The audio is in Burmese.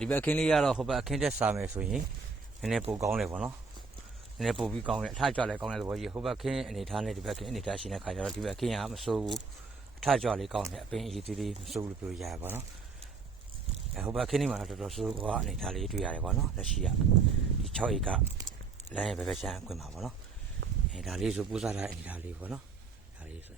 ဒီဘက်အခင်းလေးရတော့ဟိုဘက်အခင်းတက်စားမယ်ဆိုရင်နည်းနည်းပိုကောင်းတယ်ပေါ့နော်နည်းနည်းပိုပြီးကောင်းတယ်အထကြွလည်းကောင်းတဲ့သဘောကြီးဟိုဘက်အခင်းအနေထားနဲ့ဒီဘက်အခင်းအနေထားရှိတဲ့ခါကျတော့ဒီဘက်အခင်းကမစိုးဘူးအထကြွလေးကောင်းတယ်အပင်အရည်သေးလေးမစိုးလို့ပြောရပါတော့ဟိုဘက်အခင်းလေးမှာတော့တော်တော်စိုးဟိုအနေထားလေးတွေ့ရတယ်ပေါ့နော်လက်ရှိကဒီ6ဧကလမ်းရဲ့ဘက်ချမ်းခွင့်ပါပေါ့နော်ဒါလေးဆိုပူစားထားတဲ့အနေထားလေးပေါ့နော်ဒါလေးဆို